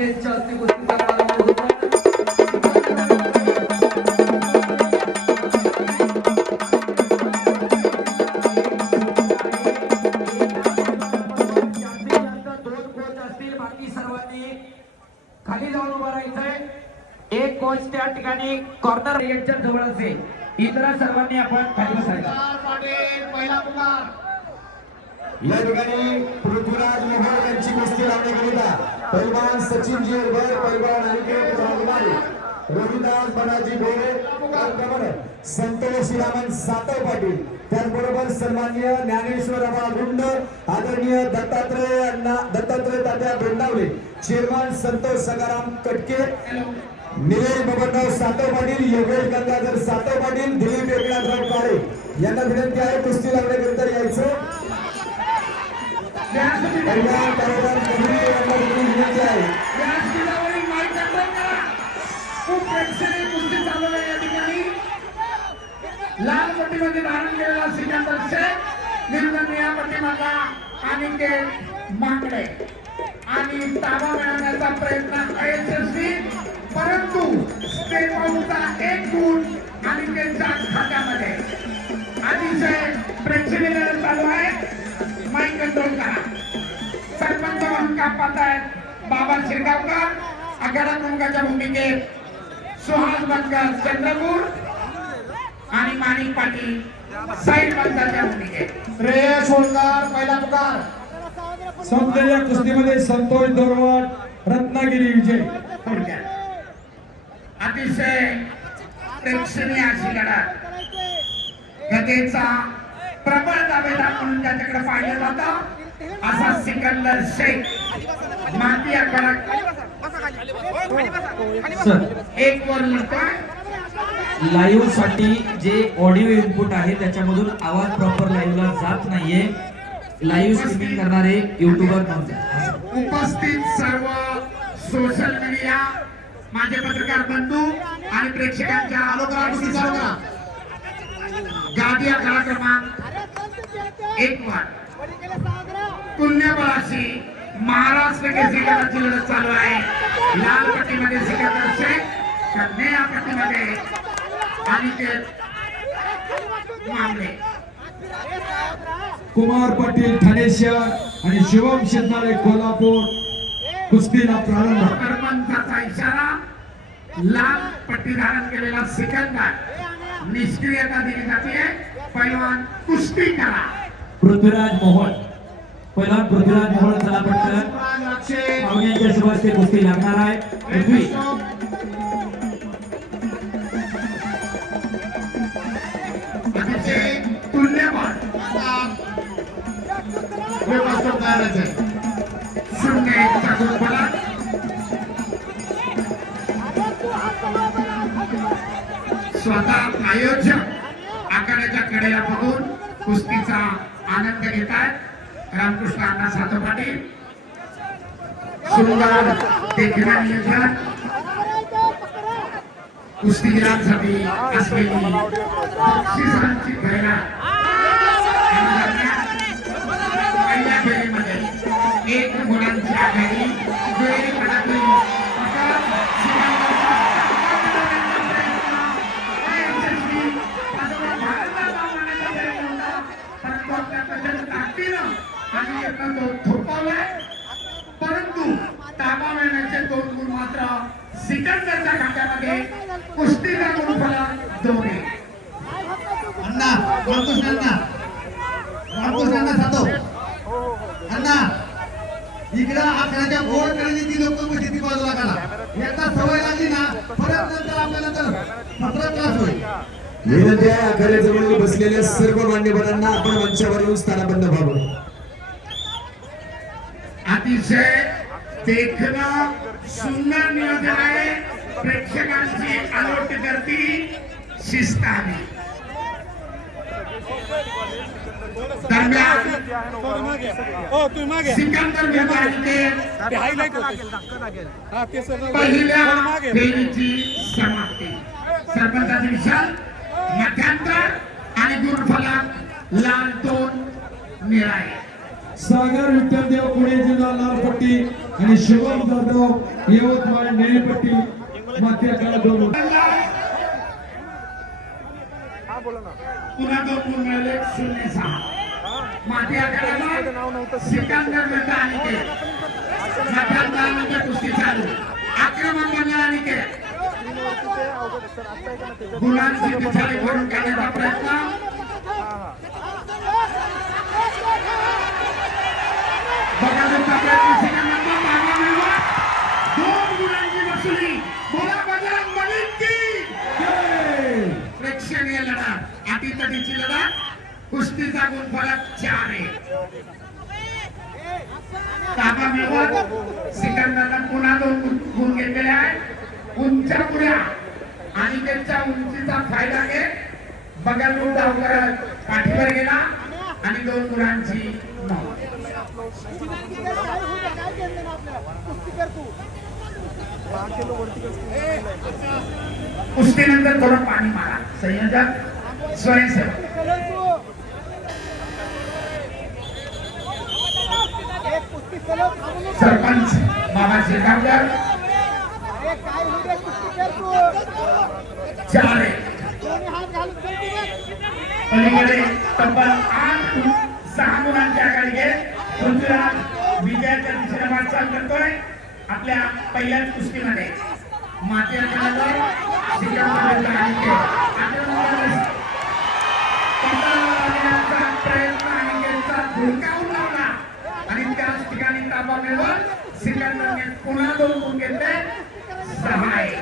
यांच्या हस्ते कुस्तीचा प्रारंभ होतो. खाली जाऊन उभा राहायचंय. एक कोच त्या ठिकाणी कॉर्नर यांच्या जवळ असेल. इतर सर्वांनी आपण खाली बसायचं. पहिला पुकार या ठिकाणी पृथ्वीराज मोहोळ यांची कुस्ती लावण्याकरिता पैलवान सचिन जीरभर, पैलवान अनिकेत राजमारे, रविदास बनाजी गोरे, त्याचप्रमाणे संतोष रामन सातव पाटील, त्याचबरोबर सन्माननीय ज्ञानेश्वर अबा गुंड, आदरणीय दत्तात्रय तात्या बेंडावले, चेअरमन संतोष सगाराम कटके, निलेश बबनराव सातव पाटील, योगेश गंगाधर सातव पाटील, दिलीप एकनाथराव काळे यांना विनंती आहे कुस्ती लावण्याकरिता यायचं. लाल पट्टीमध्ये धारण केलेला सिकंदर शेख विरुद्ध निळ्या पट्टीमधला अनिकेत मांगडे आणि ताबा मिळवण्याचा प्रयत्न अयशस्वी, परंतु स्टेपआउटचा एक गुण अनिकेतच्या खात्यामध्ये. अतिशय प्रेक्षणीय लढत चालू आहे. माईक कंट्रोल करा. सरपंच म्हणून काम पाहत आहेत बाबा शिरगावकर, आखाडा प्रमुखाच्या भूमिकेत सुहास बनकर चंद्रपूर आणि माणिक पाटील साईड पंचाच्या भूमिकेत. श्रेयस होळकर पहिला पुकार. संपलेल्या कुस्तीमध्ये संतोष दोरवाड रत्नागिरी विजय. अतिशय प्रेक्षणीय अशी लढत. गदेचा प्रबळ दावेदार म्हणून त्याच्याकडे पाहिलं जातं असा सिकंदर शेख माती आखाडा एक वर लढतोय. लाईव्ह साठी जे ऑडिओ इनपुट आहे त्याच्यामधून आवाज प्रॉपर लाईव्हला जात नाहीये. लाईव्ह स्ट्रीमिंग करणारे युट्यूबर उपस्थित सर्व सोशल मीडिया माझे पत्रकार बंधू आणि प्रेक्षकांच्या गादी आखाडा क्रमांक 1 वर तुल्यबळाशी महाराष्ट्र केसरी गटाची लढत चालू आहे. लाल पट्टीमध्ये सिकंदर शेख, निळ्या पट्टीमध्ये अनिकेत मांगडे. कुमार पाटील ठाणे शहर आणि शिवम शेतनाळे कोल्हापूर. कुस्तीला प्रारंभ. सरपंचाचा इशारा. लाल पट्टी धारण केलेला सिकंदर निष्क्रियता दिली जाते. पैलवान कुस्ती करा. पृथ्वीराज मोहोळ, पहिला पृथ्वीराज मोहोळ चला पटकन. पाहुण्यांच्या शुभास्ते कुस्ती लागणार आहे. पृथ्वी अतिशय तुल्यबळ शून्य एकचा गुण फलक. स्वतः आयोजक आखाड्याच्या कडेला बघून कुस्तीचा आनंद घेत आहेत रामकृष्ण अण्णा सातव पाटील. सुंदर देखणं नियोजन कुस्तीगिरांसाठी असलेली बक्षिसांची भरणा. पहिल्या फेरीमध्ये 1 गुणांची आघाडी. परंतु ताबा मिळण्याचे 2 गुण मात्र सिकंदरच्या खात्यामध्ये. कुस्तीचा गुण फलक 2. अण्णा सातो अण्णा इकडे आखाड्याच्या गोल कडेने ती लोक ती बाजूला करा. एकदा सवय लागली ना परत नंतर आपल्याला तर त्रास होईल. विनंती आहे आखाड्याजवळ बसलेल्या सर्व मान्यवरांना आपण मंचावर येऊन स्थानाबद्ध व्हावं. अतिशय देखणं सुंदर नियोजन आहे. प्रेक्षकांची आलोट करती शिस्त आहे. दरम्यान सिकंदर पहिल्या फेरीची समाप्ती. सरपंचाचे विशाल मध्यांतर आणि गुणफलक लाल 2 निळा आहे. सागर विठ्ठलदेव पुणे जिल्हा लाल पट्टी आणि शुभम जाधव यवतमाळ निळी पट्टी माती आखाडा 2 पुन्हा 2 गुण मिळाले 0-6 माती आखाड्याला सिकंदर विरुद्ध अनिकेत मध्यांतरामध्ये कुस्ती चालू आक्रमण करणारा अनिकेत गुणांची पिछाडी करून काढण्याचा प्रयत्न बघायचा प्रयत्न सिकंदरचा मागे मिळवा 2 गुणांची वसुली बोला बजरंग बलीची प्रेक्षणीय लढा अटीतटीची लढा कुस्तीचा गुणफलक 4 आहे ताबा मिळवत सिकंदरनं पुन्हा 2 गुण घेतलेले आहेत उंच्या पुढ्या आणि त्यांच्या उंचीचा फायदा घेत बगल धाव करत पाठीवर गेला आणि 2 गुणांची नोंद कुस्तीनंतर थोडं पाणी मारा संयोजक स्वयंसेवक सरपंच बाबा शेगावकर 4 पलीकडे तब्बल 8-6 गुणांची आघाडी घेत पृथ्वीराज विजयाच्या दिशेने वाटचाल करतोय आपल्या पहिल्याच कुस्तीमध्ये माती आखाड्यावर सिकंदर प्रयत्न अनिकेतचा धुडकावून लावला आणि त्याच ठिकाणी ताबा मिळवत सिकंदरने पुन्हा 2 गुण घेतले 6 आहे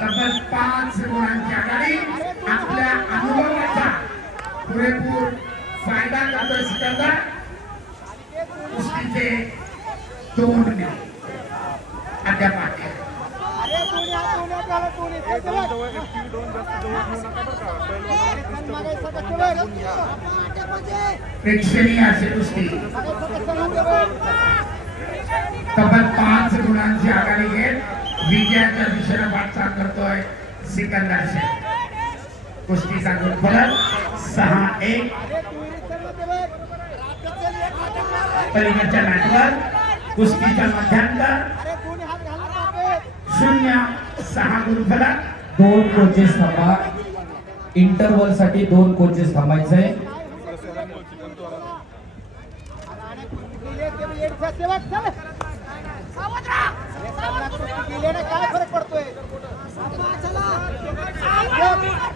तब्बल 5 गुणांची आघाडी आपल्या अनुभवाचा पुरेपूर फायदा करतोय सिकंदर कुस्तीचे 2 मिनिट अद्याप आहे प्रेक्षणीय अशी कुस्ती तब्बल 5 गुणांची आघाडी घेत विजयाच्या दिशेने वाटचाल करतोय सिकंदर शेख कुस्तीचा गुणफलक 6-1 पलीकडच्या मॅचवर कुस्तीचा मध्यांतर 0-6 गुणफलक 2 कोचेस थांबा इंटरव्हल साठी 2 कोचेस थांबायचंय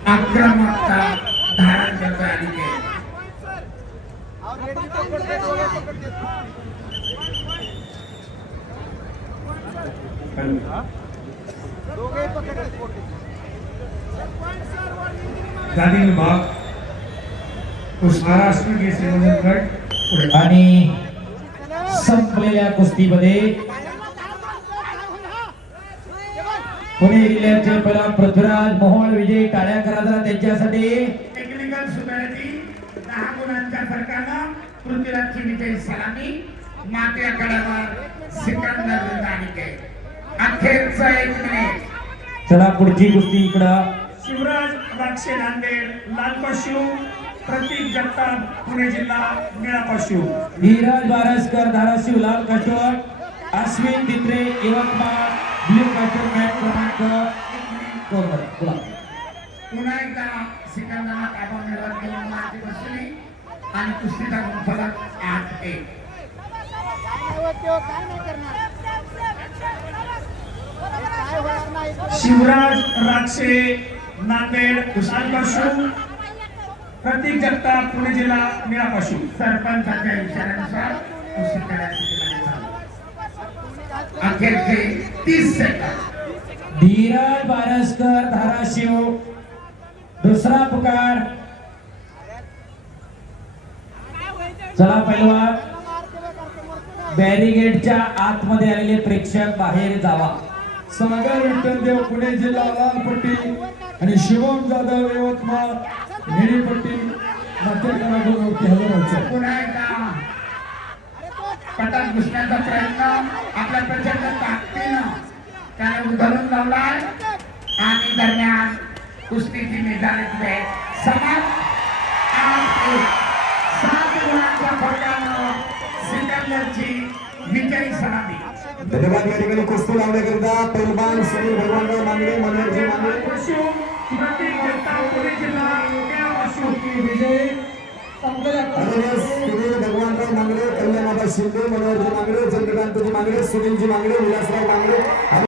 आक्रमकता धारण करतोय अनिकेत गादी विभाग महाराष्ट्र केसरी वजन गट आणि संपलेल्या कुस्तीमध्ये पुणे जिल्ह्याचे पहिला पृथ्वीराज मोहोळ विजयी टाळ्या करा जरा त्यांच्यासाठी टेक्निकल सुधारणी 10 गुणांच्या फरकानं पृथ्वीराजची विजयी सलामी माती आखाड्यावर सिकंदर विरुद्ध अनिकेत अखेरचा 1 मिनिट चला पुढची कुस्ती इकडं शिवराज राक्षे नांदेड लाल पशु प्रतीक जगताप पुणे जिल्हा निळा पशु धीरज बारसकर धाराशिव लाल काष्टवर अश्विन तित्रे यवतमाळ ब्ल्यू काष्टर मॅट क्रमांक 2 वर बोला पुन्हा एकदा सिकंदरला ताबा मिळवत 2 गुणांची वसुली आणि कुस्तीचा गुणफलक 8-1 शिवराज राक्षे नांदेड लाल पशु प्रतीक जगताप पुणे जिल्हा निळा पशु सरपंचाच्या इशाऱ्यानुसार कुस्ती खेळायची अखेरचे 30 सेकंद धीरज बारसकर धाराशिव दुसरा पुकार चला पहिलवान बॅरिगेडच्या आतमध्ये आलेले प्रेक्षक बाहेर जावा सागर विठ्ठलदेव पुणे जिल्हा लाल पट्टी आणि शुभम जाधव यवतमाळ निळी पट्टी माती आखाडा 2 वरती हजर व्हायचं पुन्हा एकदा पटात घुसण्याचा प्रयत्न आपल्या प्रचंड ताकदीनं त्याने उधळून लावलाय आणि दरम्यान कुस्तीची निधारित समान 8-1 7 गुणांच्या फरकानं कल्याणची विजयी सलामी. धन्यवाद. या ठिकाणी कुस्ती लावण्याकरिता पैलवान सुनील भगवानराव मांगडे, मनोहरजी मांगडे. प्रतीक जगताप, पुणे जिल्हा विजय संपलेला सुनील भगवानराव मांगडे, कल्याणबाबा शिंदे, मनोहरजी मांगडे, चंद्रकांतजी मांगडे, सुनीलजी मांगडे, विलासराव मांगडे.